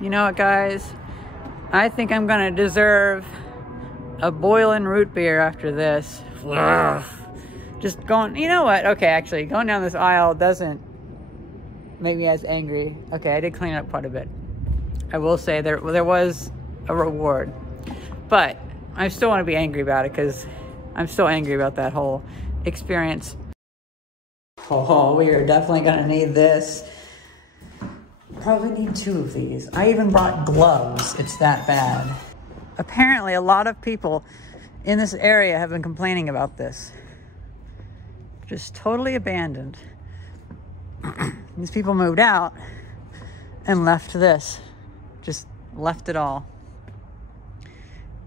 You know what, guys? I think I'm gonna deserve a boiling root beer after this. Ugh. Just going, you know what? Okay, actually, going down this aisle doesn't make me as angry. Okay, I did clean up quite a bit. I will say there was a reward. But I still want to be angry about it because I'm still angry about that whole experience. Oh, we are definitely gonna need this. Probably need 2 of these. I even brought gloves. It's that bad. Apparently, a lot of people in this area have been complaining about this. Just totally abandoned. These people moved out and left this. Just left it all.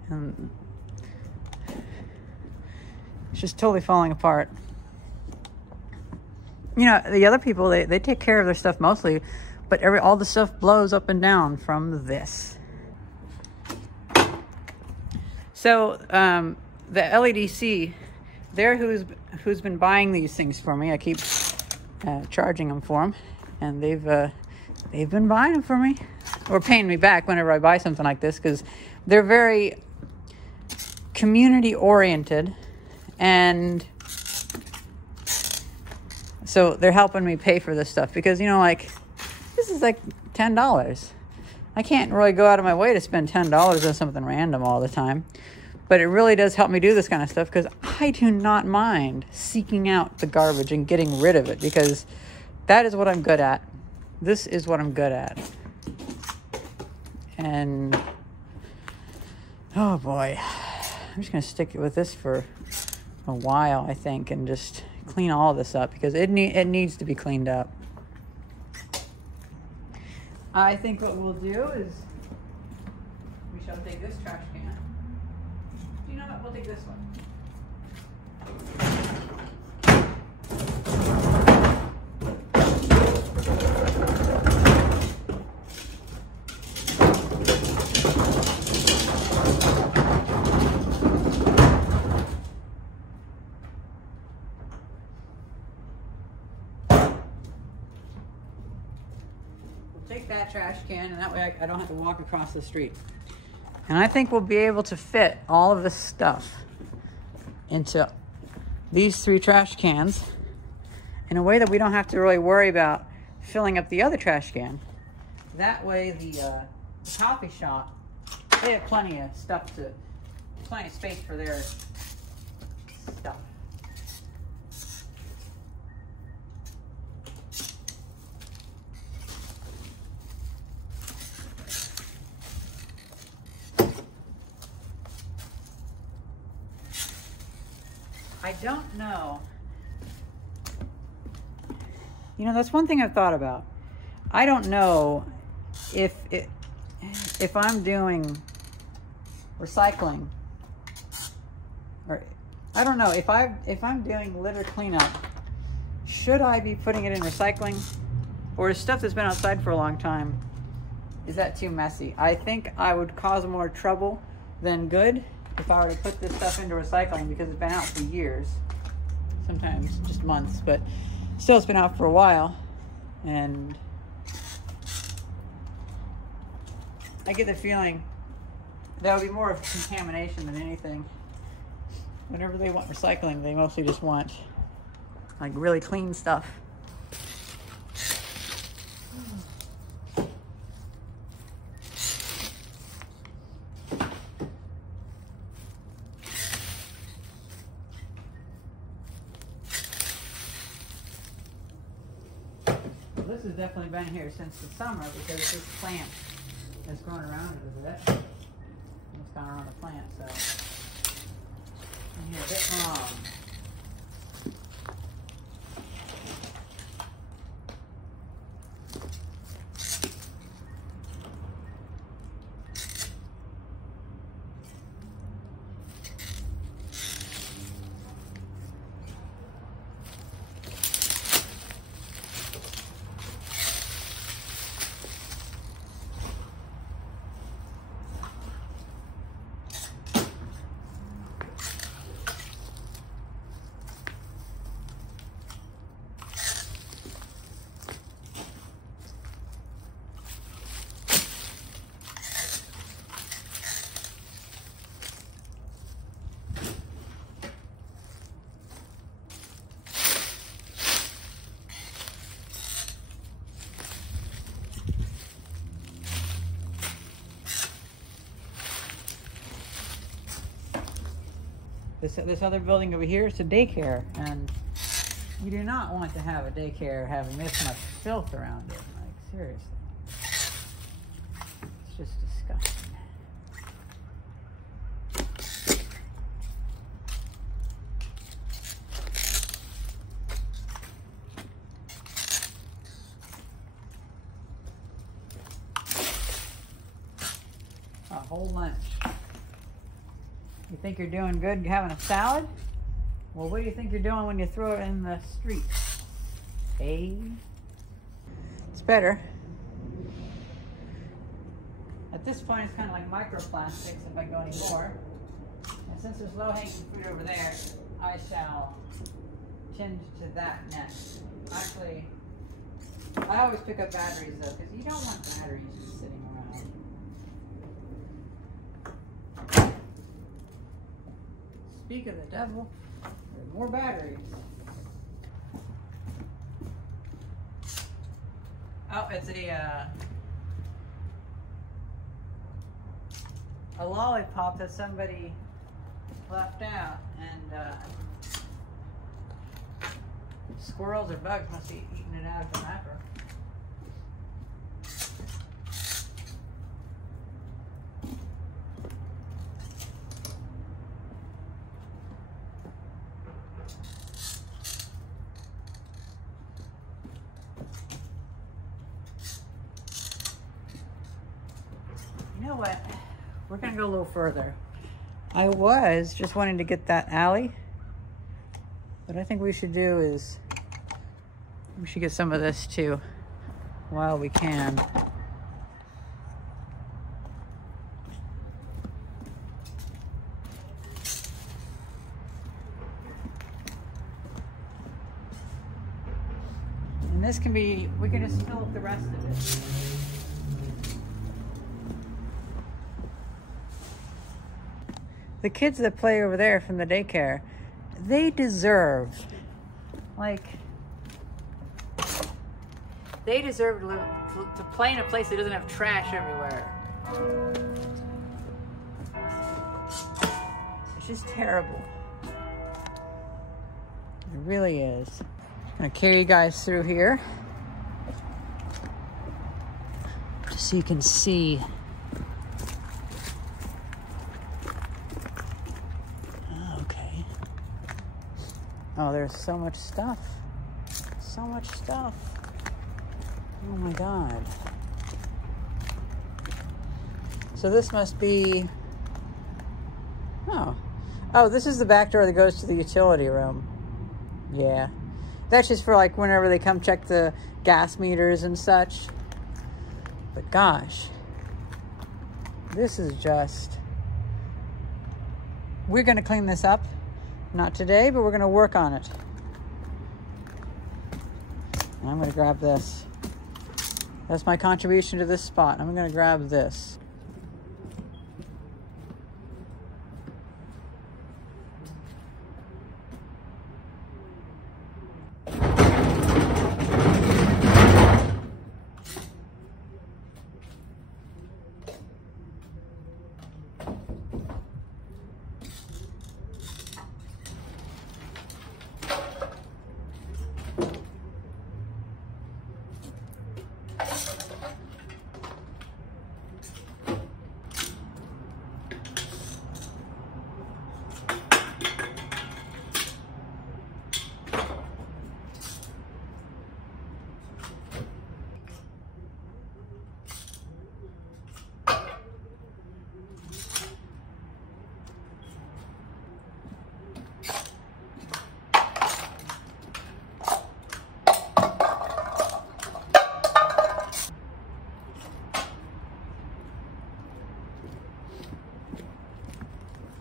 And it's just totally falling apart. You know, the other people, they take care of their stuff mostly, but all the stuff blows up and down from this. So the LEDC, there who's been buying these things for me. I keep charging them for them, and they've been buying them for me, or paying me back whenever I buy something like this, because they're very community oriented, and so they're helping me pay for this stuff, because, you know, like, this is like $10. I can't really go out of my way to spend $10 on something random all the time, but it really does help me do this kind of stuff, because I do not mind seeking out the garbage and getting rid of it, because that is what I'm good at. This is what I'm good at. And oh boy, I'm just gonna stick with this for a while, I think, and just clean all this up, because it needs to be cleaned up. I think what we'll do is we shall take this trash can. You know what? We'll take this one. Take that trash can, and that way I don't have to walk across the street. And I think we'll be able to fit all of this stuff into these 3 trash cans in a way that we don't have to really worry about filling up the other trash can. That way the coffee shop, they have plenty of space for their stuff. I don't know. You know, that's one thing I've thought about. I don't know if I'm doing recycling, or I don't know if I'm doing litter cleanup, should I be putting it in recycling, or is stuff that's been outside for a long time, is that too messy? I think I would cause more trouble than good if I were to put this stuff into recycling, because it's been out for years, sometimes just months, but still it's been out for a while, and I get the feeling that would be more of contamination than anything. Whenever they want recycling, they mostly just want like really clean stuff. This has definitely been here since the summer, because this plant has grown around it a bit. It's gone around the plant, so I'm here a bit wrong. This other building over here is a daycare, and you do not want to have a daycare having this much filth around it. Like, seriously. It's just disgusting. A whole lunch. You think you're doing good having a salad? Well, what do you think you're doing when you throw it in the street? Hey? It's better. At this point, it's kind of like microplastics if I go anymore. And since there's low-hanging fruit over there, I shall tend to that next. Actually, I always pick up batteries though, because you don't want batteries just sitting around. Speak of the devil, there's more batteries. Oh, it's a lollipop that somebody left out, and squirrels or bugs must be eating it out of the wrapper. You know what? We're gonna go a little further. I was just wanting to get that alley. What I think we should do is we should get some of this too while we can. And this can be, we can just fill up the rest of it. The kids that play over there from the daycare, they deserve, like, they deserve to play in a place that doesn't have trash everywhere. It's just terrible. It really is. I'm gonna carry you guys through here just so you can see. Oh, there's so much stuff. So much stuff. Oh my God. So this must be, oh, this is the back door that goes to the utility room. Yeah. That's just for like whenever they come check the gas meters and such. But gosh, this is just, we're gonna clean this up. Not today, but we're gonna work on it. And I'm gonna grab this. That's my contribution to this spot. I'm gonna grab this.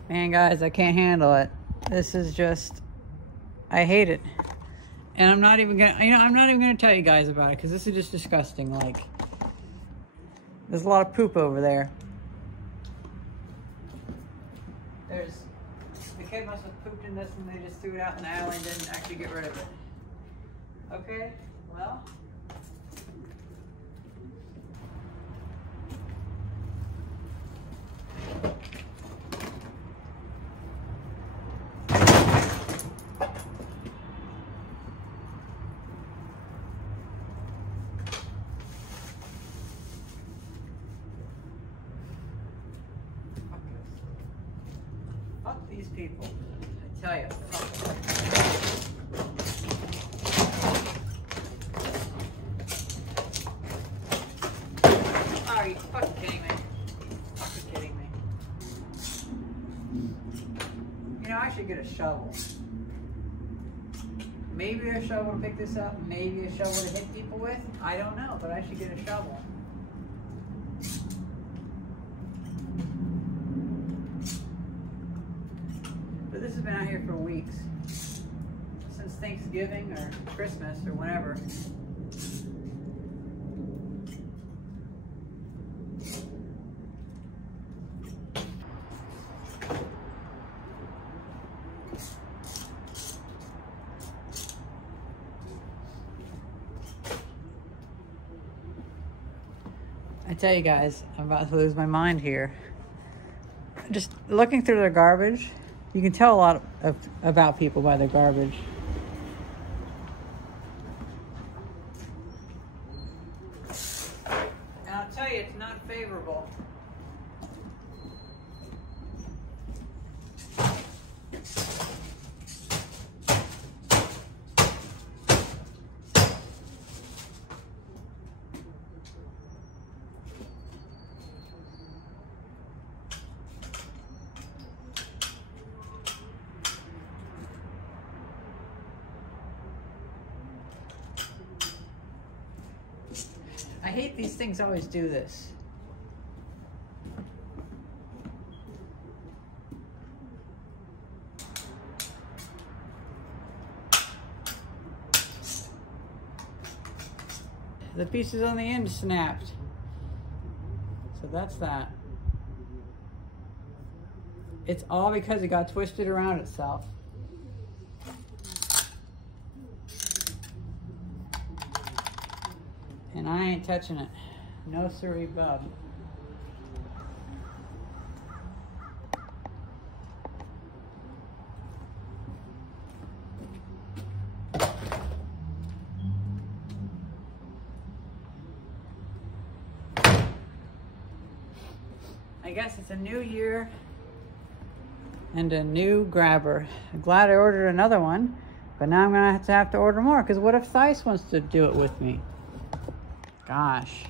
Man, guys, I can't handle it. This is just, I hate it. And I'm not even gonna, I'm not even gonna tell you guys about it because this is just disgusting. Like, there's a lot of poop over there. The kid must have pooped in this and they just threw it out in the alley and didn't actually get rid of it. Okay, well. people. I tell you. Oh, are you fucking kidding me? Fucking kidding me. You know, I should get a shovel. Maybe a shovel to pick this up, maybe a shovel to hit people with. I don't know, but I should get a shovel. But this has been out here for weeks. Since Thanksgiving or Christmas or whenever. I tell you guys, I'm about to lose my mind here. Just looking through their garbage, you can tell a lot about people by their garbage. And I'll tell you, it's not favorable. I hate these things always do this. The pieces on the end snapped. So that's that. It's all because it got twisted around itself. And I ain't touching it. No siree, bub. I guess it's a new year and a new grabber. I'm glad I ordered another one, but now I'm gonna have to order more, because what if Theis wants to do it with me? Gosh.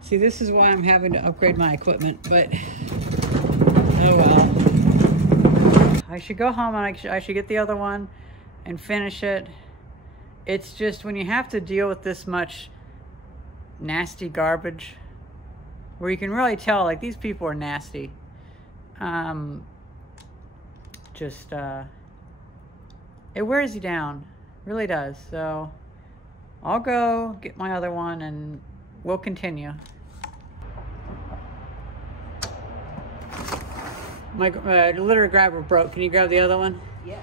See, this is why I'm having to upgrade my equipment, but oh well. I should go home and I should get the other one and finish it. It's just when you have to deal with this much nasty garbage, where you can really tell, like, these people are nasty. It wears you down. Really does. So I'll go get my other one and we'll continue. My litter grabber broke. Can you grab the other one? Yeah.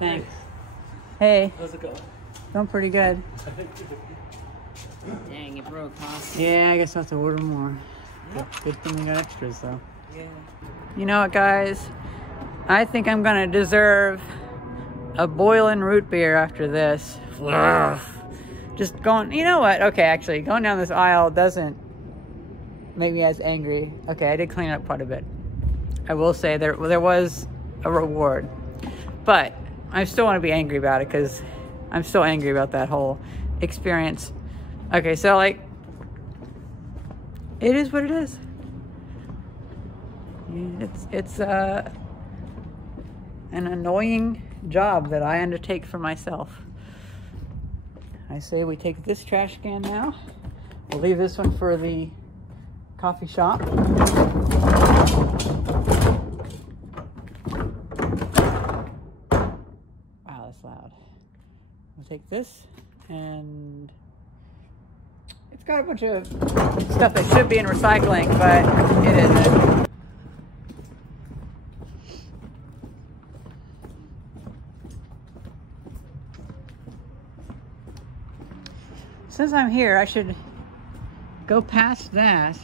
Thanks. Hey. How's it going? Going pretty good. Dang, it broke, huh? Yeah, I guess I'll have to order more. Good thing we got extras though. Yeah. You know what, guys? I think I'm gonna deserve a boiling root beer after this. Just going, you know what? Okay, actually, going down this aisle doesn't make me as angry. Okay, I did clean up quite a bit. I will say there was a reward. But I still want to be angry about it, because I'm still angry about that whole experience. Okay, so, like, it is what it is. It's an annoying job that I undertake for myself. I say we take this trash can now. We'll leave this one for the coffee shop. Wow, that's loud. We'll take this, and it's got a bunch of stuff that should be in recycling, but it isn't. Since I'm here, I should go past that,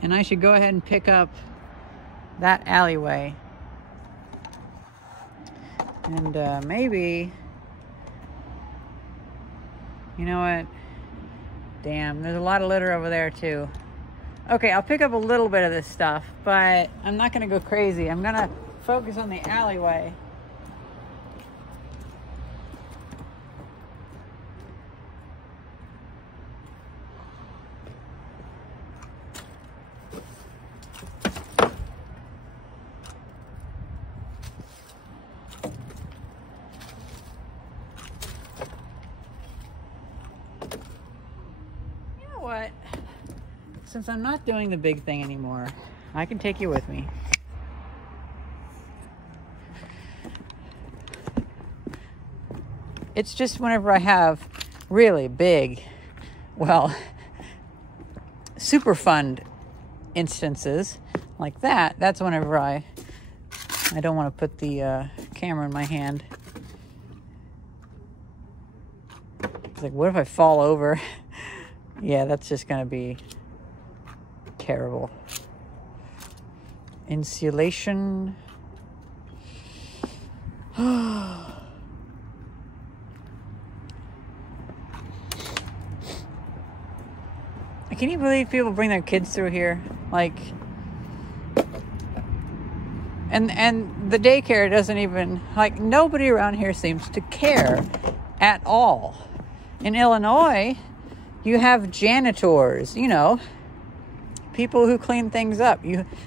and I should go ahead and pick up that alleyway. And maybe, you know what? Damn, there's a lot of litter over there too. Okay, I'll pick up a little bit of this stuff, but I'm not going to go crazy. I'm going to focus on the alleyway. You know what? Since I'm not doing the big thing anymore, I can take you with me. It's just whenever I have really big, well, super fun instances like that, that's whenever I don't want to put the camera in my hand. It's like, what if I fall over? Yeah, that's just going to be terrible. Insulation. Can you believe people bring their kids through here? Like, and the daycare doesn't even, like, nobody around here seems to care at all. In Illinois, you have janitors, you know, people who clean things up.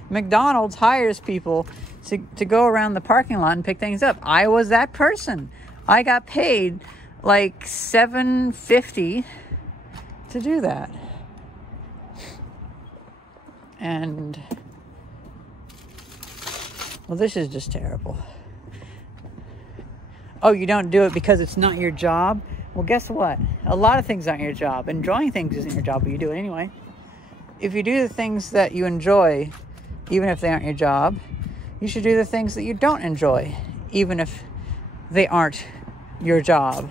McDonald's hires people to go around the parking lot and pick things up. I was that person. I got paid like $7.50 to do that. And, well, this is just terrible. Oh, you don't do it because it's not your job? Well, guess what? A lot of things aren't your job. Enjoying things isn't your job, but you do it anyway. If you do the things that you enjoy, even if they aren't your job, you should do the things that you don't enjoy, even if they aren't your job.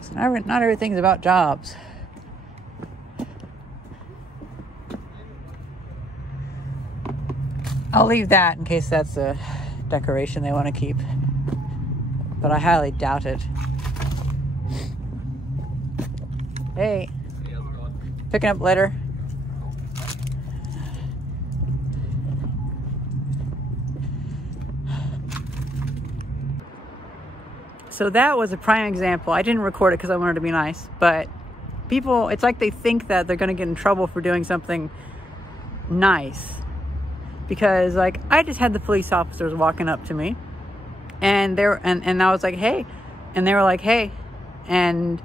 So not everything's about jobs. I'll leave that in case that's a decoration they want to keep, but I highly doubt it. Hey, picking up litter. So that was a prime example. I didn't record it because I wanted to be nice, but people, it's like they think that they're going to get in trouble for doing something nice. Because, like, I just had the police officers walking up to me, and I was like, hey, and they were like, hey, and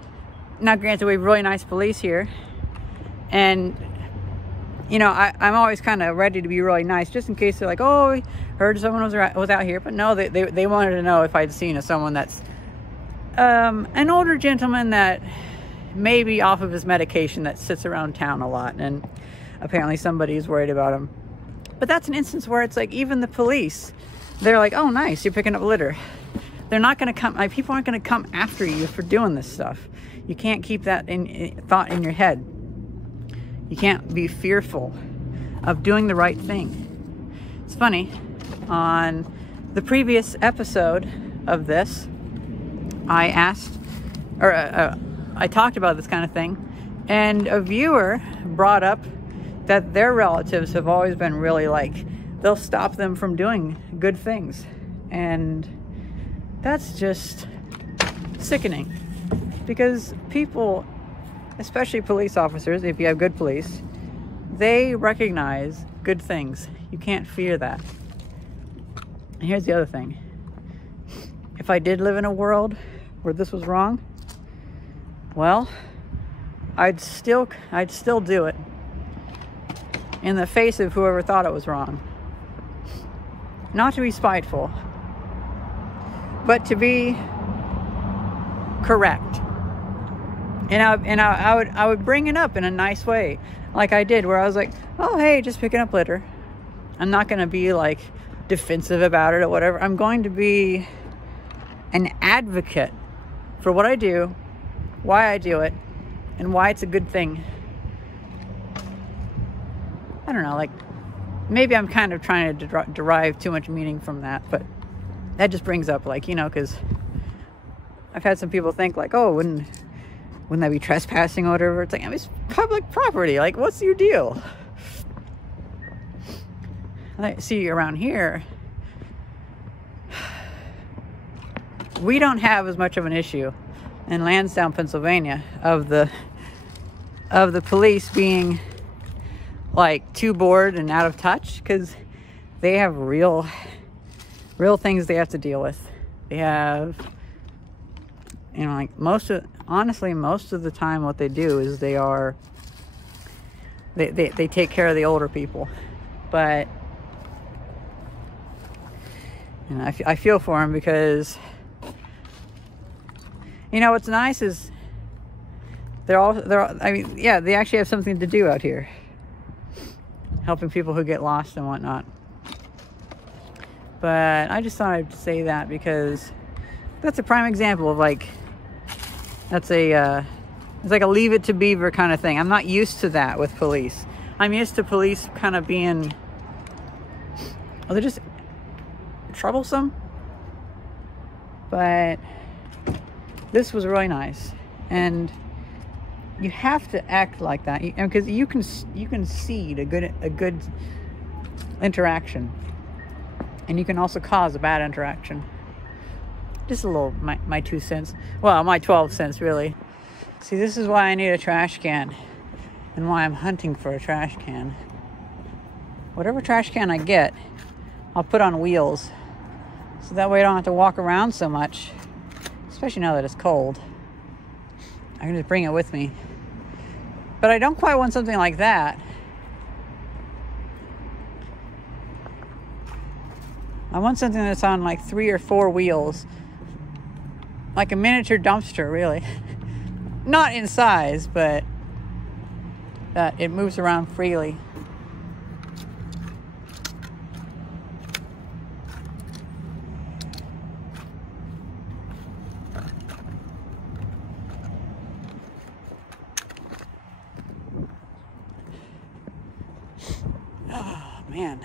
now granted, we have really nice police here, and, you know, I'm always kind of ready to be really nice, just in case they're like, oh, we heard someone was out here, but no, they wanted to know if I'd seen someone that's an older gentleman that may be off of his medication that sits around town a lot, and apparently somebody's worried about him. But that's an instance where it's like, even the police, they're like, oh, nice, you're picking up litter. They're not going to come, like, people aren't going to come after you for doing this stuff. You can't keep that thought in your head. You can't be fearful of doing the right thing. It's funny, on the previous episode of this, I talked about this kind of thing, and a viewer brought up that their relatives have always been really, like, they'll stop them from doing good things. And that's just sickening. Because people, especially police officers, if you have good police, they recognize good things. You can't fear that. And here's the other thing. If I did live in a world where this was wrong, well, I'd still do it. In the face of whoever thought it was wrong. Not to be spiteful, but to be correct. And I would bring it up in a nice way, like I did, where I was like, oh, hey, just picking up litter. I'm not going to be, like, defensive about it or whatever. I'm going to be an advocate for what I do, why I do it, and why it's a good thing. I don't know, like, maybe I'm kind of trying to derive too much meaning from that, but that just brings up, like, you know, because I've had some people think, like, oh, wouldn't that be trespassing or whatever? It's like, I mean, it's public property. Like, what's your deal? I see around here, we don't have as much of an issue in Lansdowne, Pennsylvania, of the police being like too bored and out of touch, because they have real things they have to deal with. They have, you know, like honestly, most of the time what they do is they take care of the older people. But, you know, I feel for them, because, you know, what's nice is I mean, yeah, they actually have something to do out here, helping people who get lost and whatnot. But I just thought I'd say that, because that's a prime example of, like, it's like a leave it to beaver kind of thing. I'm not used to that with police. I'm used to police kind of being, well, they're just troublesome. But this was really nice, and you have to act like that, because you can seed a good interaction, and you can also cause a bad interaction. Just a little, my 2 cents. Well, my 12 cents, really. See, this is why I need a trash can, and why I'm hunting for a trash can. Whatever trash can I get, I'll put on wheels, so that way I don't have to walk around so much, especially now that it's cold. I can just bring it with me. But I don't quite want something like that. I want something that's on like 3 or 4 wheels. Like a miniature dumpster, really. Not in size, but that it moves around freely. Oh, man.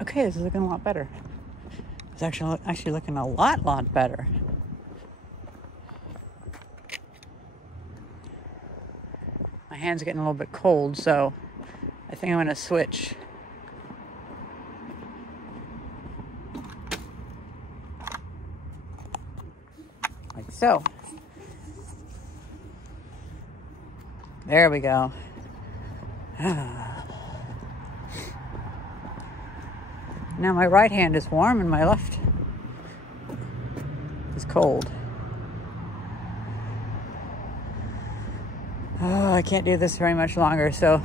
Okay, this is looking a lot better. It's actually looking a lot better. My hand's getting a little bit cold, so I think I'm going to switch. Like so. There we go. Now my right hand is warm and my left is cold. Oh, I can't do this very much longer, so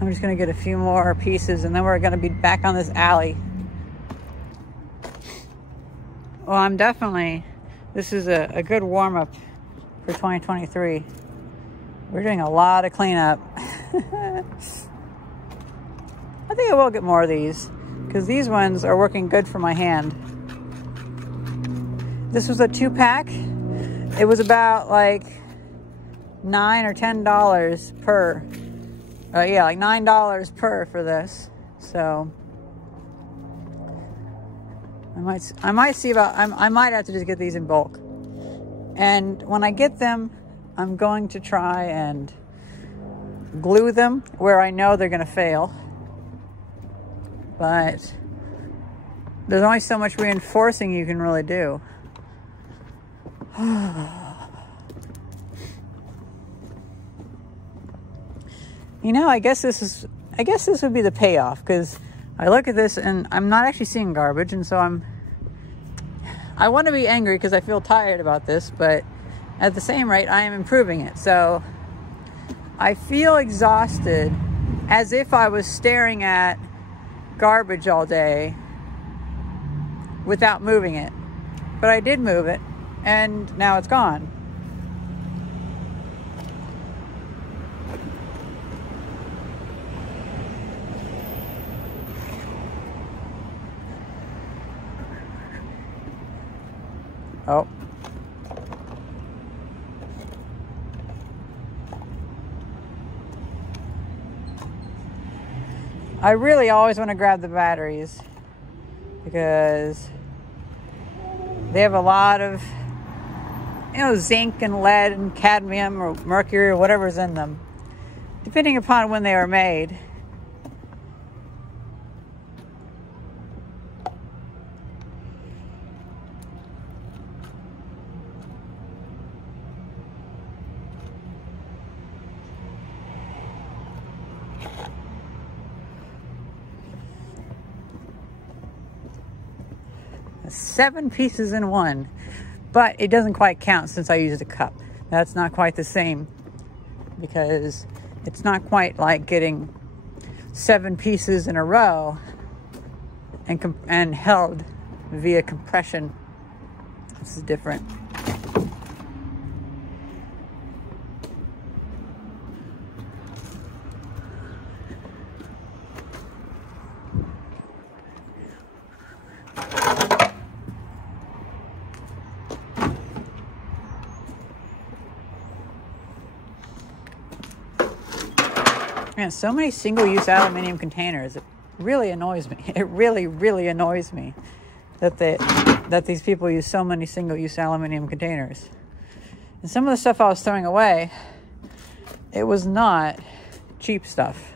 I'm just gonna get a few more pieces, and then we're gonna be back on this alley. Well, this is a good warm-up for 2023. We're doing a lot of cleanup. I think I will get more of these, because these ones are working good for my hand. This was a 2-pack. It was about like $9 or $10 per. Yeah, like $9 per for this. So I might see about. I might have to just get these in bulk. And when I get them, I'm going to try and glue them where I know they're going to fail. But there's only so much reinforcing you can really do. You know, I guess this would be the payoff, because I look at this and I'm not actually seeing garbage, and so I want to be angry because I feel tired about this, but at the same rate, I am improving it. So I feel exhausted, as if I was staring at garbage all day without moving it. But I did move it, and now it's gone. Oh. I really always want to grab the batteries. because they have a lot of, you know, zinc and lead and cadmium or mercury or whatever's in them, depending upon when they were made. Seven pieces in one, but it doesn't quite count since I used a cup. That's not quite the same because it's not quite like getting 7 pieces in a row and held via compression. This is different. Man, so many single-use aluminum containers. It really annoys me. It really, really annoys me that these people use so many single-use aluminum containers. And some of the stuff I was throwing away, it was not cheap stuff.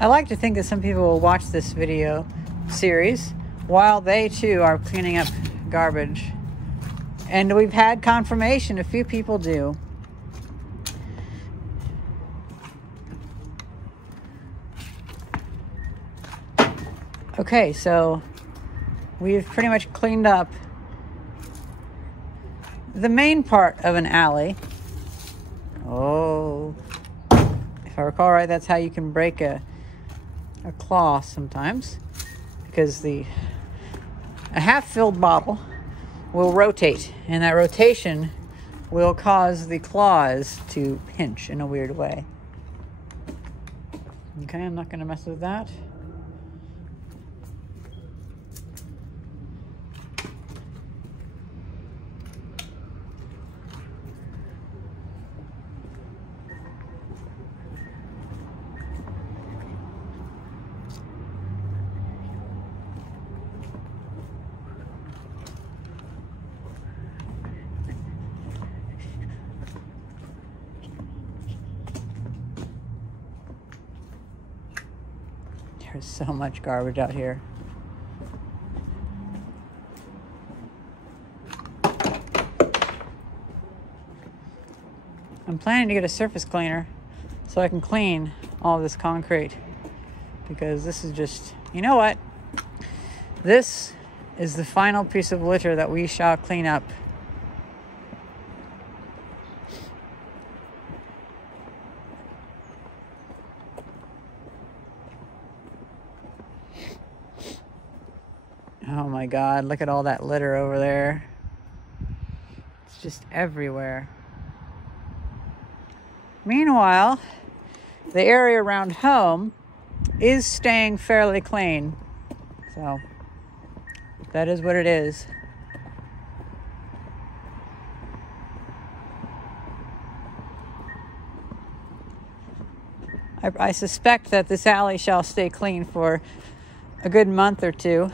I like to think that some people will watch this video series while they too are cleaning up garbage. And we've had confirmation, a few people do. Okay, so we've pretty much cleaned up the main part of an alley. Oh, if I recall right, that's how you can break a claw sometimes, because a half-filled bottle will rotate, and that rotation will cause the claws to pinch in a weird way. Okay, I'm not going to mess with that. There's so much garbage out here. I'm planning to get a surface cleaner so I can clean all of this concrete, because this is just, you know what? This is the final piece of litter that we shall clean up. Oh my God, look at all that litter over there. It's just everywhere. Meanwhile, the area around home is staying fairly clean. So, that is what it is. I suspect that this alley shall stay clean for a good month or two.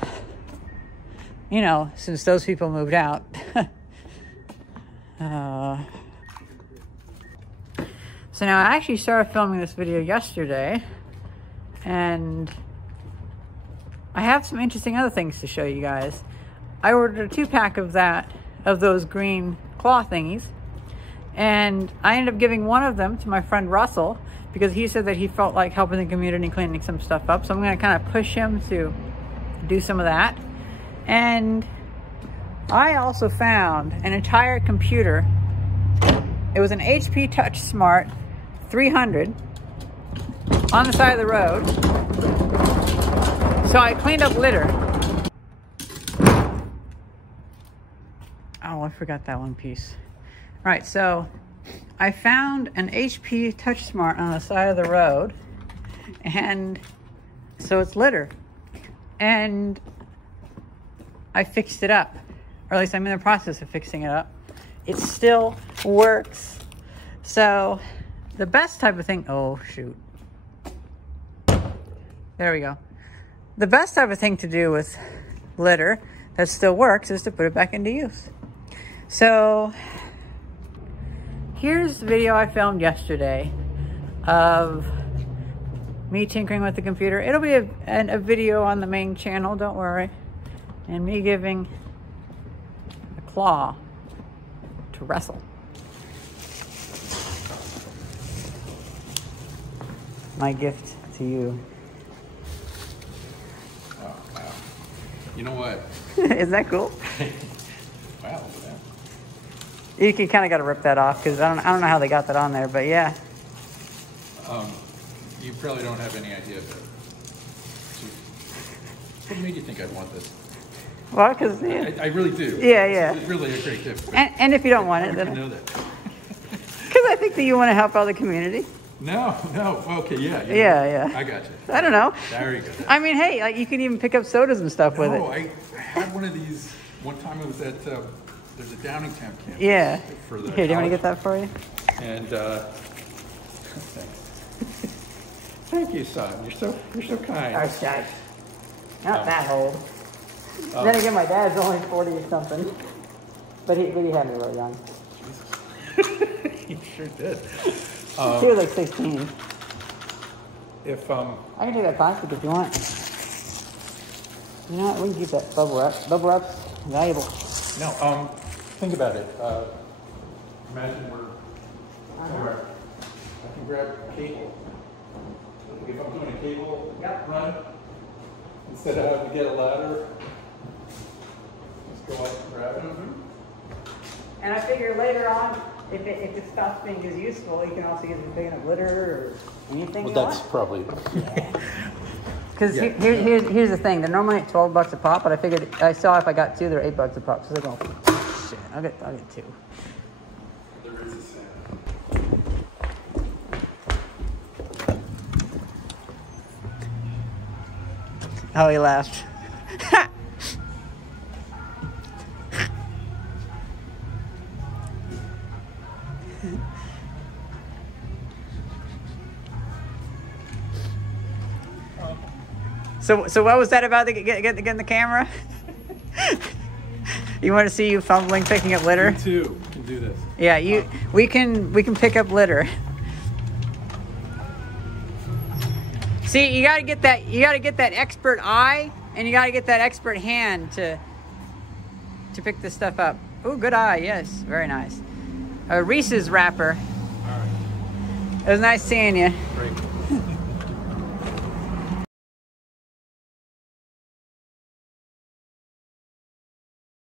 You know, since those people moved out. So now I actually started filming this video yesterday, and I have some interesting other things to show you guys. I ordered a 2-pack of those green claw thingies, And I ended up giving one of them to my friend Russell because he said that he felt like helping the community, cleaning some stuff up. So I'm going to kind of push him to do some of that. And I also found an entire computer. It was an HP Touch Smart 300 on the side of the road. So I cleaned up litter. Oh, I forgot that one piece. All right, so I found an HP Touch Smart on the side of the road, and so it's litter. And I fixed it up, or at least I'm in the process of fixing it up. It still works. So the best type of thing, oh shoot. There we go. The best type of thing to do with litter that still works is to put it back into use. So here's the video I filmed yesterday of me tinkering with the computer. It'll be a video on the main channel, don't worry. And me giving a claw to wrestle. My gift to you. Oh, wow. You know what? Is that cool? Wow. You kind of got to rip that off because I don't know how they got that on there, but yeah. You probably don't have any idea, but what made you think I'd want this? Well, because yeah. I really do. Yeah, yeah. It's really a great gift. And if you don't want it, then then know that. Because I think that you want to help out the community. No. Okay, yeah. Yeah. I got you. I don't know. There you go. I mean, hey, like you can even pick up sodas and stuff with it. I had one of these one time. It was at there's a Downingtown campus. Yeah. For the Here, do you want to college. get that for you? And thanks. Thank you, son. You're so kind. Our dad. Not that old. Then again, my dad's only 40 or something. But he had me real young. He sure did. He was like 16. If I can take that plastic if you want. You know what? We can keep that bubble wrap. Bubble wrap's valuable. no, think about it. Imagine we're somewhere. I can grab a cable. If I'm doing a cable run, instead of having to get a ladder, just go up and grab it. And I figure later on, if it stops being as useful, you can also use it picking up litter or anything you want. Probably. Because Yeah. here's the thing. They're normally at $12 a pop, but I figured I saw if I got two, they're $8 a pop. So they're going, shit, I'll get two. There is a sound. Oh, he laughed. So what was that about to get in the camera? You want to see you fumbling picking up litter? You too can do this. Yeah, we can pick up litter. See, you gotta get that expert eye and you gotta get that expert hand to pick this stuff up. Oh, good eye, yes, very nice. A Reese's wrapper. All right. It was nice seeing you. Great.